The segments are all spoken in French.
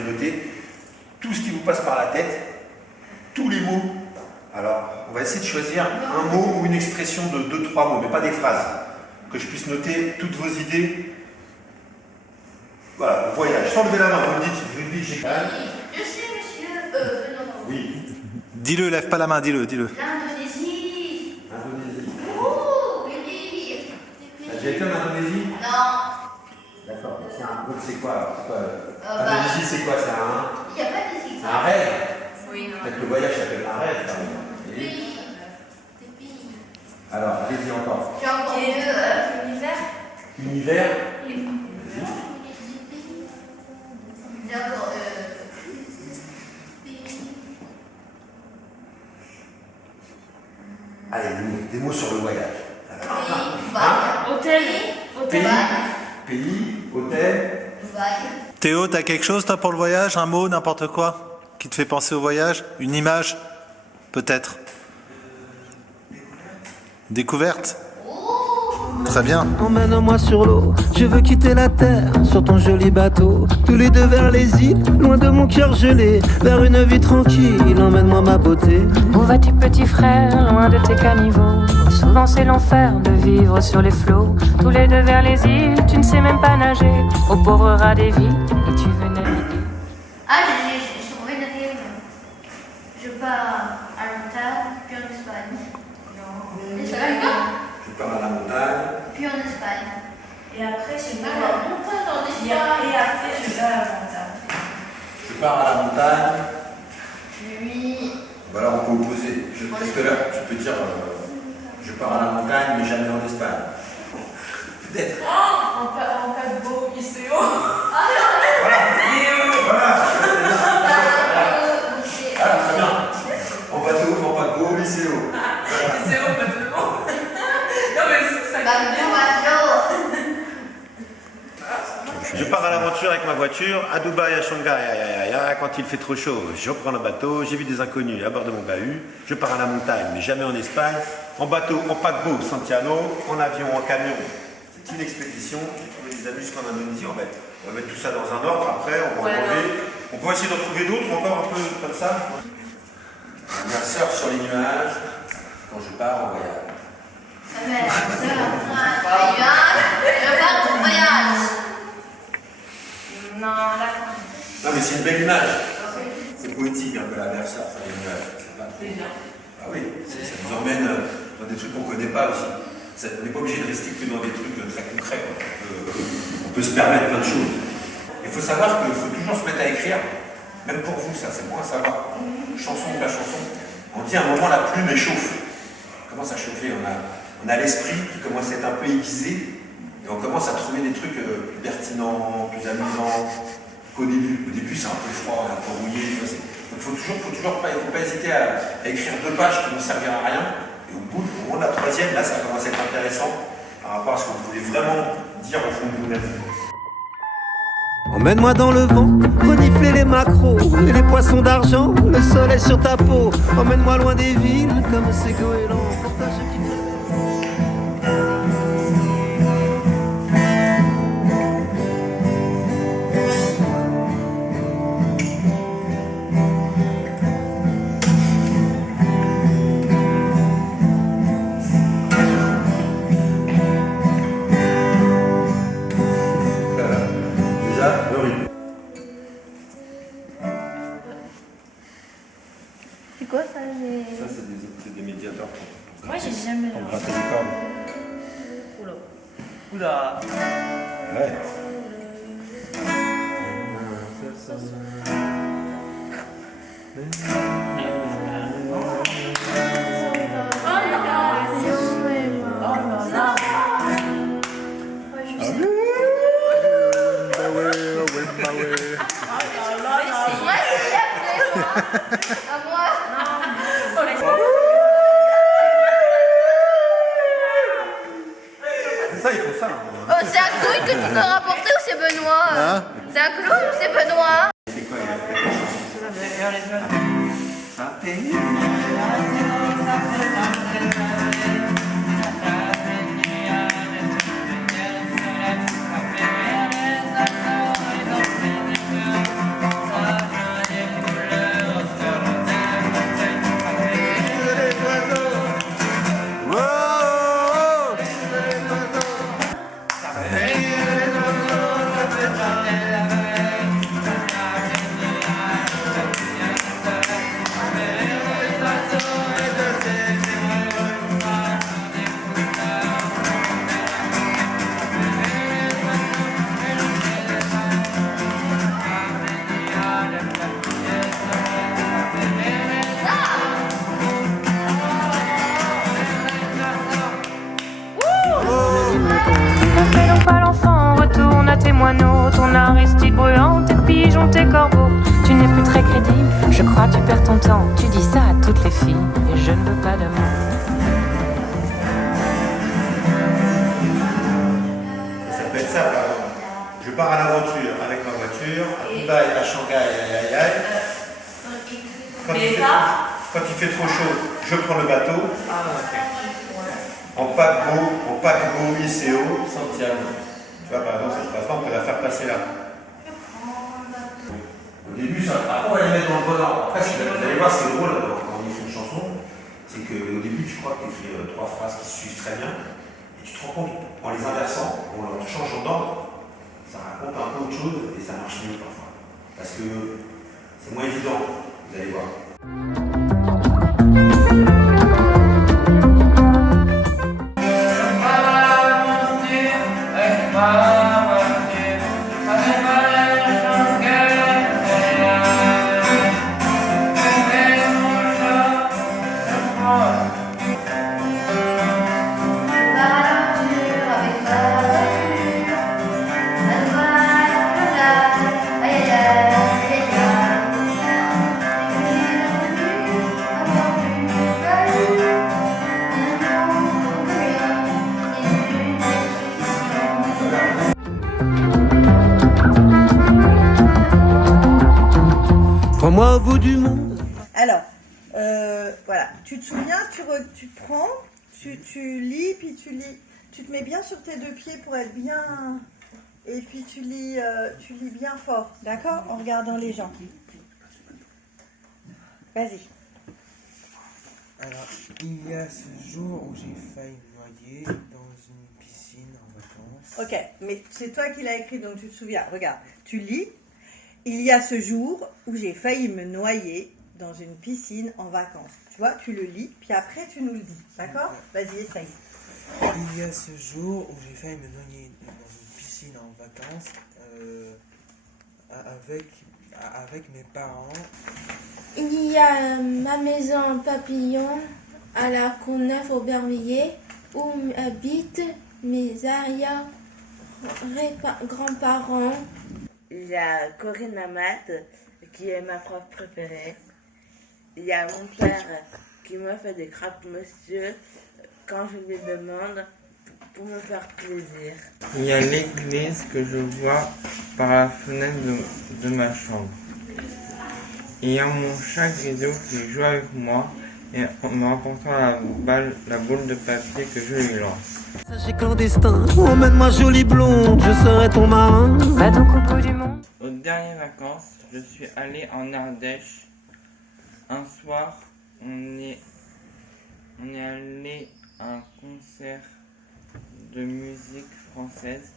devez noter tout ce qui vous passe par la tête, tous les mots. Alors, on va essayer de choisir un mot ou une expression de 2-3 mots, mais pas des phrases. Que je puisse noter toutes vos idées. Voilà, voyage. Sans lever la main, vous me dites, j'ai Je sais, monsieur. Oui. Dis-le, lève pas la main, dis-le. L'Indonésie. Indonésie. Oh, oui. T'as déjà été en Indonésie? Non. D'accord. Donc c'est quoi, Indonésie, c'est quoi? C'est un... Il n'y a pas d'Égypte. C'est un rêve. Oui, non. Peut-être que le voyage s'appelle un rêve, quand même. Des pays. Alors, allez-y encore. J'ai encore deux. Univers. Univers. D'accord. Allez, des mots sur le voyage. Hôtel. Pays, hôtel. Théo, t'as quelque chose toi pour le voyage? Un mot, n'importe quoi, qui te fait penser au voyage? Une image? Peut-être. Découverte? Très bien. Emmène-moi sur l'eau, je veux quitter la terre, sur ton joli bateau. Tous les deux vers les îles, loin de mon cœur gelé, vers une vie tranquille, emmène-moi ma beauté. Où vas-tu petit frère, loin de tes caniveaux? Souvent c'est l'enfer de vivre sur les flots. Tous les deux vers les îles, tu ne sais même pas nager. Au pauvre rat des villes, et tu veux naviguer. Ah, j'ai trouvé une rime. Je pars à la montagne, puis en Espagne. Non. Espagne, Je pars à la montagne. puis en Espagne. Et après, je Ah, vais la montagne en Et Espagne. après, je vais à la montagne. Je pars à la montagne. Puis. Bah là, on peut opposer. Parce que là, tu peux dire je pars à la montagne, mais jamais en Espagne. Peut-être. En cas de beau lycéo. Voilà. Ah, très bien. En bateau, en paquebot, lycéo. Lycéo, pas tout le monde. Non, mais c'est ça. Je pars à l'aventure avec ma voiture, à Dubaï, à Shanghai, quand il fait trop chaud, je reprends le bateau, j'ai vu des inconnus à bord de mon bahut, je pars à la montagne, mais jamais en Espagne, en bateau, en paquebot, Santiano, en avion, en camion. C'est une expédition, j'ai trouvé des amis jusqu'en Indonésie, on va mettre tout ça dans un ordre, après on va on peut essayer d'en trouver d'autres, encore un peu comme ça. Un surf sur les nuages, quand je pars en voyage. Je pars en voyage. Non, là. Non mais c'est une belle image. C'est poétique un peu la mer surf sur les nuages. C'est bien. Ah oui, ça nous emmène dans des trucs qu'on ne connaît pas aussi. On n'est pas obligé de rester que dans des trucs très concrets. On peut se permettre plein de choses. Il faut savoir qu'il faut toujours se mettre à écrire, même pour vous, ça c'est bon à savoir. Chanson ou pas chanson, on dit à un moment la plume échauffe. On commence à chauffer, on a l'esprit qui commence à être un peu aiguisé. Et on commence à trouver des trucs plus pertinents, plus amusants qu'au début. Au début, c'est un peu froid, un peu rouillé. Il ne faut toujours pas hésiter à écrire 2 pages qui ne vont servir à rien. Et au moment de la 3e, là, ça commence à être intéressant par rapport à ce que vous voulez vraiment dire au fond de vous-même. Emmène-moi dans le vent, renifler les maquereaux et les poissons d'argent, le soleil sur ta peau. Emmène-moi loin des villes, comme ces goélands. Partage qui te réveille. Déjà, le rythme. C'est quoi ça Ça, c'est des médiateurs Moi, j'ai jamais. pour gratter les cordes. Oula. Oula. Ouais. À moi. C'est ça, il faut ça. Oh, c'est un clown que tu dois rapporter ou c'est Benoît? Hein? C'est un clown ou c'est Benoît? C'est quoi, il a fait sont tes corbeaux. Tu n'es plus très crédible, je crois tu perds ton temps. Tu dis ça à toutes les filles, et je ne veux pas d'amour. Ça peut être ça, par exemple. Je pars à l'aventure avec ma voiture, à Dubaï, à Shanghai, aïe aïe aïe. Quand il fait trop chaud, je prends le bateau. En paquebot ICO, Santiago. Tu vois, par exemple, cette phrase-là, on peut la faire passer là. Au début, après, on va les mettre dans le bon ordre. Après, vous allez voir, c'est drôle quand on écrit une chanson, c'est qu'au début, tu crois que tu écris 3 phrases qui se suivent très bien, et tu te rends compte, en les inversant, en changeant d'ordre, ça raconte un peu autre chose et ça marche mieux parfois. Parce que c'est moins évident, vous allez voir. Prends-moi au bout du monde. Alors, voilà, tu te souviens, tu prends, tu lis, puis tu te mets bien sur tes 2 pieds pour être bien, et puis tu lis bien fort, d'accord, en regardant les gens. Vas-y. Alors, il y a ce jour où j'ai failli me noyer dans une piscine en vacances. Ok, mais c'est toi qui l'as écrit, donc tu te souviens. Regarde, tu lis. Il y a ce jour où j'ai failli me noyer dans une piscine en vacances. Tu vois, tu le lis, puis après tu nous le dis. D'accord ? Vas-y, essaye. Il y a ce jour où j'ai failli me noyer dans une piscine en vacances avec mes parents. Il y a ma maison papillon à la Courneuve-Aubervilliers où habitent mes arrière-grands-parents. Il y a Corinne Amat qui est ma prof préférée. Il y a mon père qui me fait des croque-monsieur quand je lui demande pour me faire plaisir. Il y a l'église que je vois par la fenêtre de ma chambre. Il y a mon chat Grisou qui joue avec moi et en me rapportant la boule de papier que je lui lance. Sachez clandestin, emmène-moi jolie blonde, je serai ton marin. Va donc au bout du monde. Aux dernières vacances, je suis allé en Ardèche. Un soir, on est allé à un concert de musique française.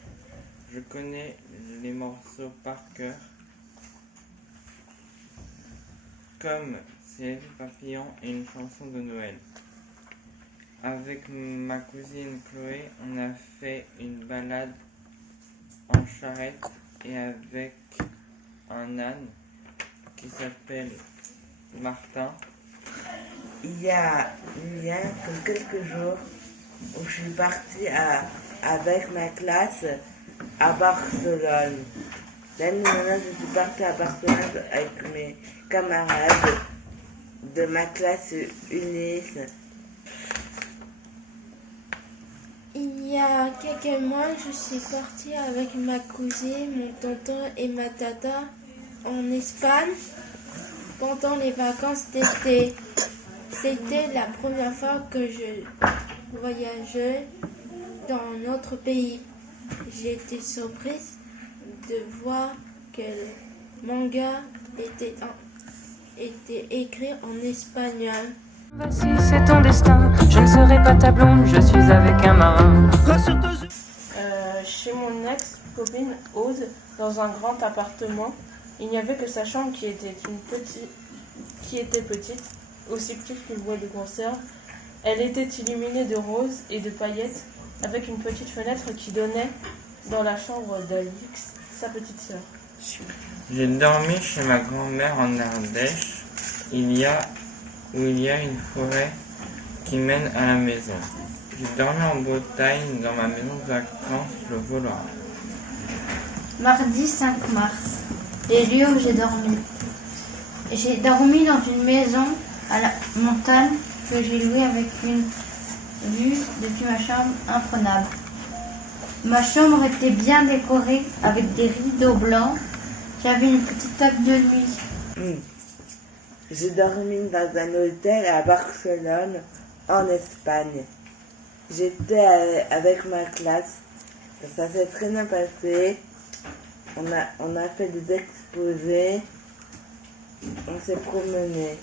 Je connais les morceaux par cœur. Comme C'est Papillon et une chanson de Noël. Avec ma cousine Chloé, on a fait une balade en charrette et avec un âne qui s'appelle Martin. Il y a que quelques jours où je suis partie avec ma classe à Barcelone. L'année dernière, je suis partie à Barcelone avec mes camarades de ma classe UNIS. Il y a quelques mois, je suis partie avec ma cousine, mon tonton et ma tata en Espagne pendant les vacances d'été. C'était la première fois que je voyageais dans notre pays. J'ai été surprise de voir que le manga était écrit en espagnol. Voici, c'est ton destin. Je ne serai pas ta blonde, je suis avec un marin. Chez mon ex-copine Aude, dans un grand appartement, il n'y avait que sa chambre qui était petite, aussi petite qu'une boîte de conserve. Elle était illuminée de roses et de paillettes, avec une petite fenêtre qui donnait dans la chambre d'Alix, sa petite sœur. J'ai dormi chez ma grand-mère en Ardèche, où il y a une forêt qui mène à la maison. J'ai dormi en Bretagne dans ma maison de vacances, le Volant. Mardi 5 mars. les lieux où j'ai dormi. J'ai dormi dans une maison à la montagne que j'ai louée avec une vue depuis ma chambre imprenable. Ma chambre était bien décorée avec des rideaux blancs. J'avais une petite table de nuit. J'ai dormi dans un hôtel à Barcelone, en Espagne. J'étais avec ma classe. Ça s'est très bien passé. On a fait des exposés. On s'est promené.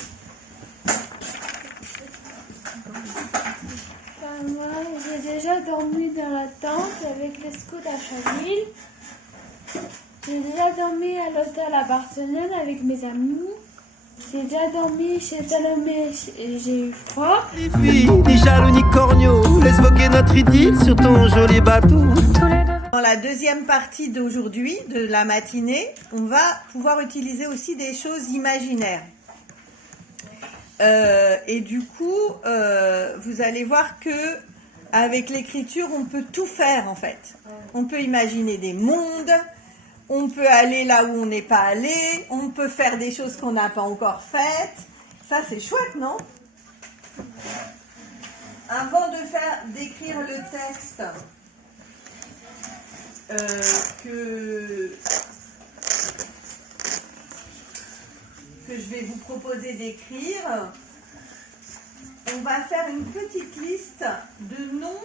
Moi, j'ai déjà dormi dans la tente avec les scouts à Chaville. J'ai déjà dormi à l'hôtel à Barcelone avec mes amis. J'ai déjà dormi chez Salomé et j'ai eu froid. Les filles, ni jaloux ni corneaux, laisse voguer notre idylle sur ton joli bateau. Dans la deuxième partie d'aujourd'hui, de la matinée, on va pouvoir utiliser aussi des choses imaginaires. Et du coup, vous allez voir que avec l'écriture, on peut tout faire en fait. On peut imaginer des mondes, on peut aller là où on n'est pas allé, on peut faire des choses qu'on n'a pas encore faites. Ça, c'est chouette, non? Avant d'écrire le texte que je vais vous proposer d'écrire, on va faire une petite liste de noms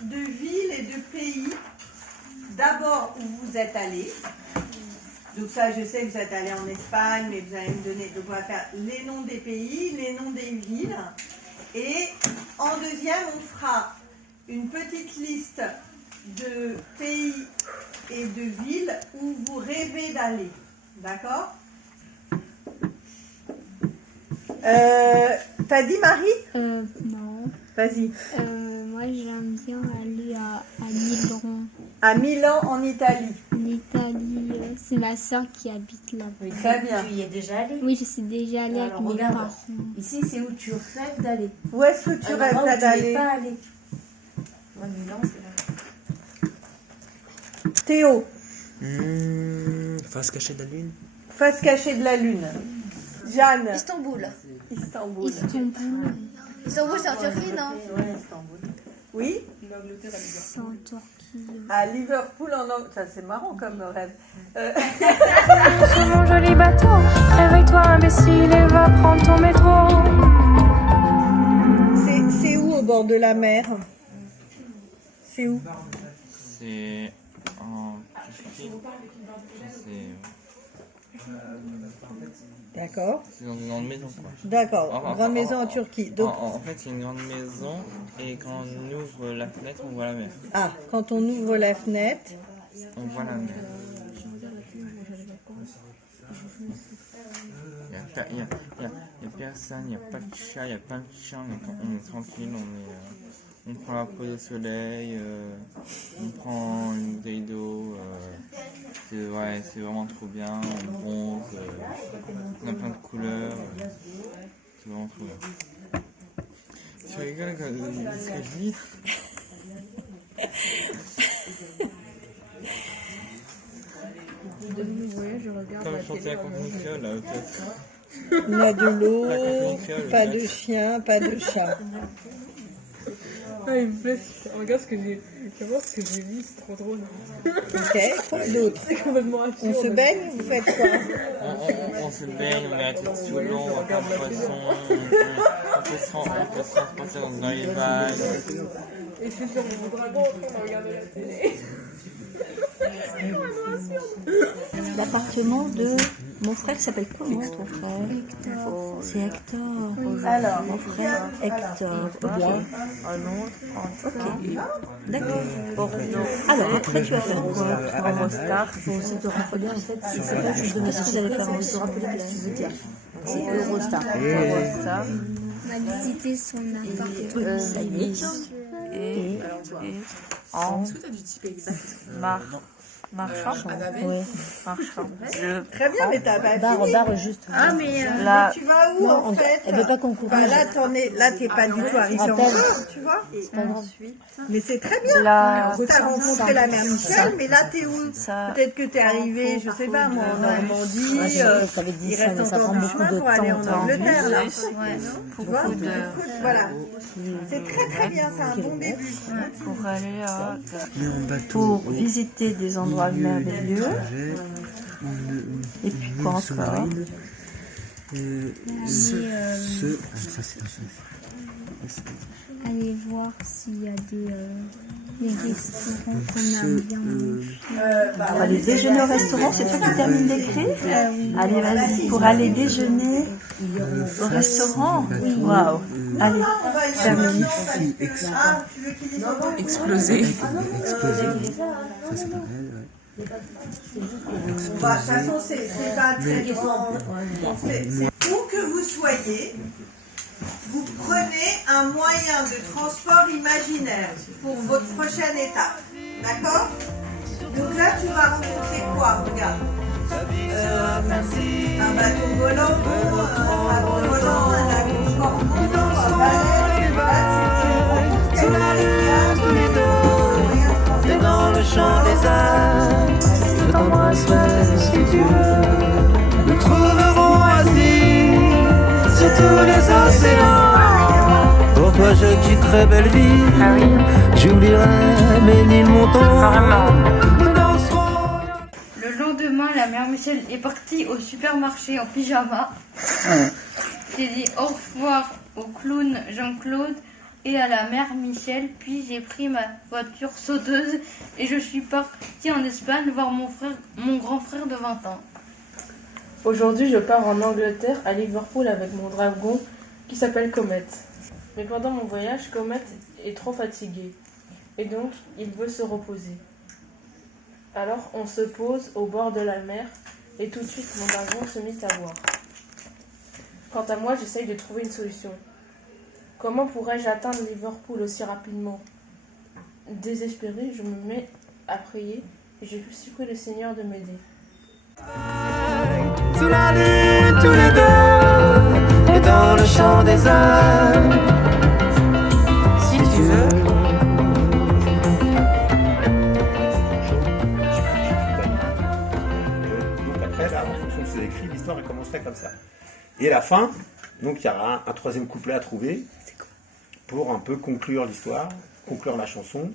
de villes et de pays. D'abord où vous êtes allés. Donc ça, je sais que vous êtes allés en Espagne, mais vous allez me donner. Donc on va faire les noms des pays, les noms des villes. Et en deuxième, on fera une petite liste de pays et de villes où vous rêvez d'aller. D'accord? T'as dit Marie? Non. Vas-y. Moi, j'aime bien aller à Milan. À Milan, en Italie. En Italie, c'est ma soeur qui habite là. Oui, très bien. Tu y es déjà allé? Oui, je suis déjà allée avec mes parents. Ici, c'est où tu rêves d'aller. Où est-ce que tu rêves d'aller? Pas aller. Moi, Milan, c'est là. Théo. Face cachée de la lune. Face cachée de la lune. Jeanne. Istanbul. Istanbul. Istanbul, c'est en Turquie, non? Ouais, Istanbul. Oui? C'est en Turquie. À Liverpool, en Angleterre. Ça, c'est marrant comme rêve. Sur mon joli bateau, réveille-toi imbécile et va prendre ton métro. C'est où au bord de la mer? C'est où? C'est en Turquie. D'accord. C'est dans une grande maison, quoi. D'accord, une grande maison en Turquie. Donc... En fait, c'est une grande maison et quand on ouvre la fenêtre, on voit la mer. Ah, quand on ouvre la fenêtre... On voit la mer. Il n'y a personne, il n'y a pas de chat, il n'y a pas de chien, on est tranquille, on prend la pause au soleil, on prend une bouteille d'eau, c'est vraiment trop bien, on bronze, on a plein de couleurs, c'est vraiment trop bien. Tu rigoles quand ce que je dis? Comme chanter la compagnie créole là, peut-être. Il y a de l'eau, pas de chien, pas de chat. Ah, il me plaît. Regarde ce que j'ai vu, c'est trop drôle. Ok, quoi d'autre? C'est complètement absurde. On se baigne ou vous faites quoi? On se baigne, on est à tête sous l'eau, on regarde le poisson, on peut se transporter dans les vagues. Et je suis sur mon dragon en train de regarder la télé. L'appartement de mon frère s'appelle comment ton frère? Hector. C'est Hector. Alors, mon frère Hector. Ok. Ok. D'accord. Bon. Alors après tu vas faire quoi? Eurostar. Bon, ça te rappelle bien en fait. Si c'est pas juste de ce que vous allez faire, ça te rappelle bien. Tu veux dire? C'est Eurostar. Eurostar. On a visité son appartement. Ça y est. Et en mars. Marchand. Oui, marchand. Très bien, mais t'as pas fini. Barre juste. Ah, mais Là, Tu vas où en fait? elle veut pas concourir. Bah, là, t'es pas du tout arrivé Appelle. encore, tu vois. C'est pas grave. Mais c'est très bien. Là, T'as rencontré la mère Michel, mais là, t'es où? Ça- Peut-être que t'es arrivé, je sais pas moi, en Normandie. Ouais, ça veut dire Il ça, reste mais ça encore prend du beaucoup chemin de pour aller en temps. Angleterre, là. Ouais. Tu vois, écoute, voilà. C'est très très bien, c'est un bon début. Pour aller à... Mais en bateau, Pour visiter des endroits merveilleux. Et puis quoi encore? ça c'est Aller voir s'il y a des restaurants qu'on aime bien manger. Pour aller déjeuner au restaurant, c'est toi qui termine d'écrire? Allez, vas-y, pour aller déjeuner au restaurant? Waouh! Allez, termine. Ah, tu veux qu'il dise Exploser. Ça c'est pareil, ouais. De toute façon, c'est pas très grand. Où que vous soyez, vous prenez un moyen de transport imaginaire pour votre prochaine étape. D'accord? Donc là, tu vas rencontrer quoi? Regarde. Un bateau volant, un bateau volant, un avion corbeau, un balai. Là, tu Sous la lune, tous les deux, et dans le champ des âmes, je t'embrasserai si tu veux. Nous trouverons assis sur tous les océans. Pour toi, je quitterai belle ville. J'oublierai mes îles montants. Nous danserons. Le lendemain, la mère Michel est partie au supermarché en pyjama. J'ai dit au revoir au clown Jean-Claude et à la mère Michel, puis j'ai pris ma voiture sauteuse et je suis partie en Espagne voir mon grand frère de 20 ans. Aujourd'hui, je pars en Angleterre, à Liverpool, avec mon dragon qui s'appelle Comet. Mais pendant mon voyage, Comet est trop fatigué et donc il veut se reposer. Alors on se pose au bord de la mer et tout de suite mon dragon se mit à boire. Quant à moi, j'essaye de trouver une solution. Comment pourrais-je atteindre Liverpool aussi rapidement? Désespéré, je me mets à prier et je supplie le Seigneur de m'aider. Sous la lune, tous les deux, et dans le champ des âmes. Si tu veux. Donc après, là, en fonction de ce que c'est écrit, l'histoire elle commencerait comme ça. Et à la fin, donc il y aura un troisième couplet à trouver pour un peu conclure l'histoire, conclure la chanson,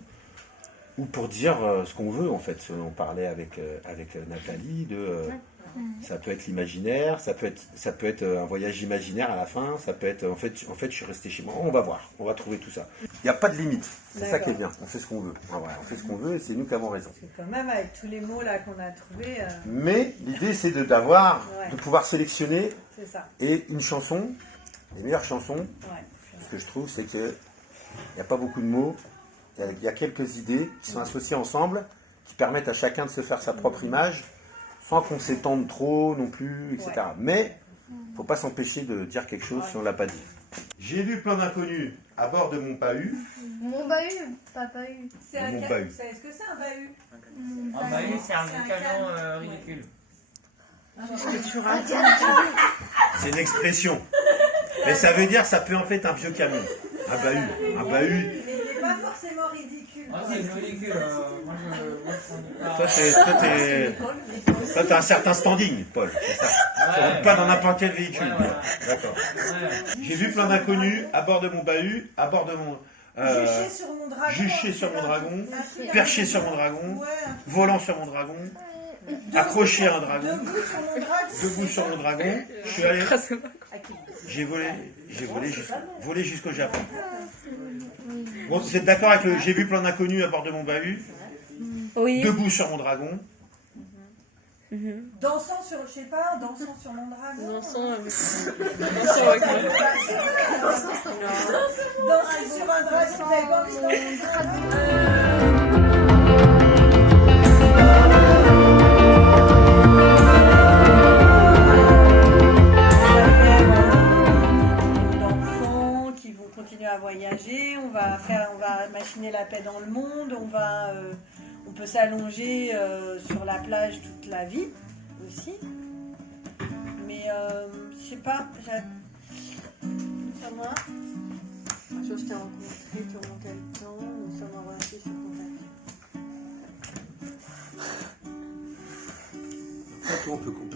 ou pour dire ce qu'on veut en fait. On parlait avec Nathalie de ça peut être l'imaginaire, ça peut être un voyage imaginaire à la fin, ça peut être en fait je suis resté chez moi. On va voir, on va trouver tout ça. Il n'y a pas de limite, c'est ça qui est bien. On fait ce qu'on veut. Ah ouais, on fait ce qu'on veut et c'est nous qui avons raison. quand même avec tous les mots là qu'on a trouvés. Mais l'idée c'est de pouvoir sélectionner C'est ça. et une chanson, les meilleures chansons. Ce que je trouve c'est que il n'y a pas beaucoup de mots, il y a quelques idées qui sont associées ensemble, qui permettent à chacun de se faire sa propre image, sans qu'on s'étende trop non plus, etc. Mais il ne faut pas s'empêcher de dire quelque chose si on ne l'a pas dit. J'ai vu plein d'inconnus à bord de mon bahut. Mon bahut, pas bahut. Mon bahut. Est-ce que c'est un bahut? Un bahut, c'est un camion ridicule. C'est une expression. Mais ça veut dire, ça peut en fait un vieux camion. Un bahut. Un bahut. Mais il n'est pas forcément ridicule. C'est ridicule. Toi, t'as un certain standing, Paul. C'est ça. Tu rentres pas dans n'importe quel véhicule. D'accord. J'ai vu plein d'inconnus à bord de mon bahut, à bord de mon. Juché sur mon dragon. Perché sur mon dragon. Volant sur mon dragon. Accroché à un dragon. Debout sur mon dragon. Je suis allé. J'ai volé jusqu'au Japon. Bon, vous êtes d'accord avec le j'ai vu plein d'inconnus à bord de mon bahut? Oui. Debout sur mon dragon. Dansant sur, je sais pas, dansant sur mon dragon. Dansant avec Danser sur un dragon. Vous avez pas envie de danser sur un dragon? À voyager, on va machiner la paix dans le monde, on peut s'allonger sur la plage toute la vie aussi. Mais je sais pas, ça va. Un jour je t'ai rencontré, tu remontais le temps, nous sommes embrassés sur contact.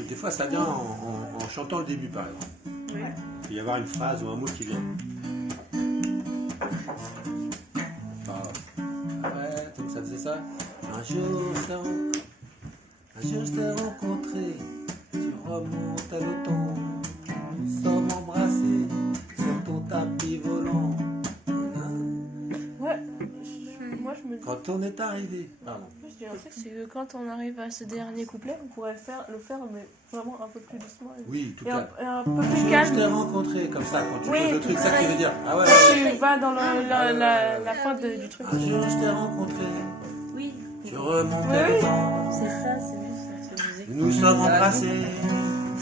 Des fois, ça vient en chantant le début, par exemple. Ouais. Il peut y avoir une phrase ou un mot qui vient. Ouais, ça faisait ça. Un jour, je t'ai rencontré, tu remontes à l'automne. Nous sommes embrassés sur ton tapis volant. Ouais, moi je me dis. Quand on est arrivé. Pardon. Je dis un truc, c'est que quand on arrive à ce dernier couplet, on pourrait le faire, mais vraiment un peu plus doucement. Oui, tout et cas. un peu plus Je calme. t'ai rencontré comme ça, quand tu Oui, poses le truc, ça qui veut dire. Ah ouais. Tu vas dans la fin du truc. Un jour, je t'ai rencontré. Oui. Tu remontais le temps. C'est ça, c'est Nous sommes embrassés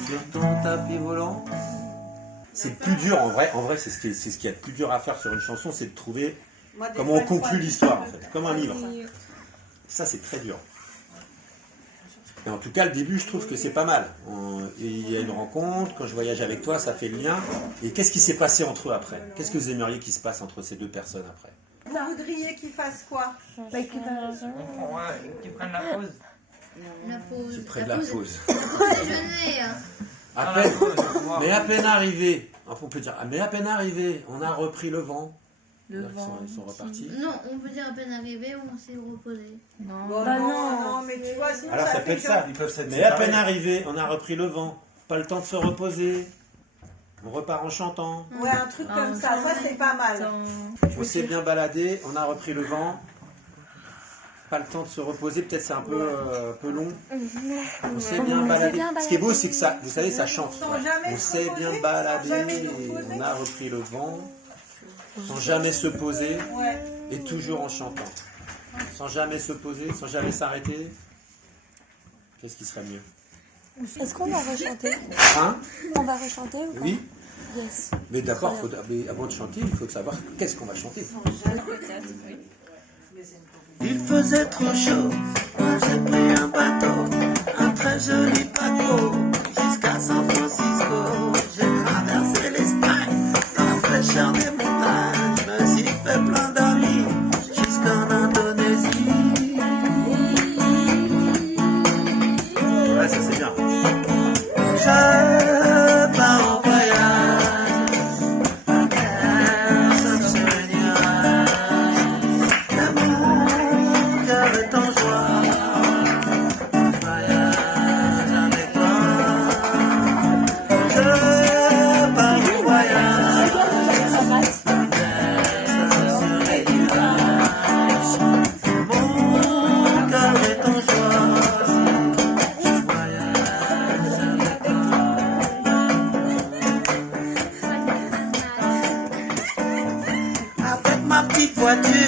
sur ton tapis volant. C'est plus dur en vrai. En vrai, c'est ce qui est le plus dur à faire sur une chanson, c'est de trouver comment on conclut l'histoire, en fait, comme un livre. Ça, c'est très dur. Et en tout cas, le début, je trouve que c'est pas mal. Il y a une rencontre, quand je voyage avec toi, ça fait le lien. Et qu'est-ce qui s'est passé entre eux après? Qu'est-ce que vous aimeriez qu'il se passe entre ces deux personnes après? Vous voudriez qu'il fasse quoi? Qu'ils prennent la pause. La pause. C'est près de la pause. La pause déjeuner. Hein. À peine, mais à peine arrivé, on peut dire, mais à peine arrivé, on a repris le vent. Le vent. Ils sont repartis. Non, on peut dire à peine arrivé ou on s'est reposé. Non. Bon, non, mais tu vois, sinon Alors ça peut être ça, ils peuvent s'être. Mais à peine arrivé, on a repris le vent. Pas le temps de se reposer. On repart en chantant. Ouais, un truc comme ça c'est pas mal. On s'est bien baladé, on a repris le vent. Pas le temps de se reposer, peut-être c'est un peu long. On s'est bien baladé. Ce qui est beau, c'est que ça, vous savez, ça chante. On s'est bien baladé, et on a repris le vent, sans jamais se poser, et toujours en chantant. Sans jamais se poser, sans jamais s'arrêter. Qu'est-ce qui serait mieux? Est-ce qu'on va rechanter? Hein? On va rechanter ou pas? Oui. Yes. Mais d'abord, avant de chanter, il faut savoir qu'est-ce qu'on va chanter. Il faisait trop chaud, moi j'ai pris un bateau, un très joli paquebot, jusqu'à San Francisco. J'ai traversé l'Espagne, dans la fraîcheur des montagnes, je me suis fait plein d'amis, jusqu'en Indonésie. Ouais, ça c'est bien. Je pars en voyage, sauf sur les nuages, l'amour cœur est en joie, voyage avec toi. Je pars en voyage, sauf sur les nuages, mon cœur est en joie. Avec ma petite voiture,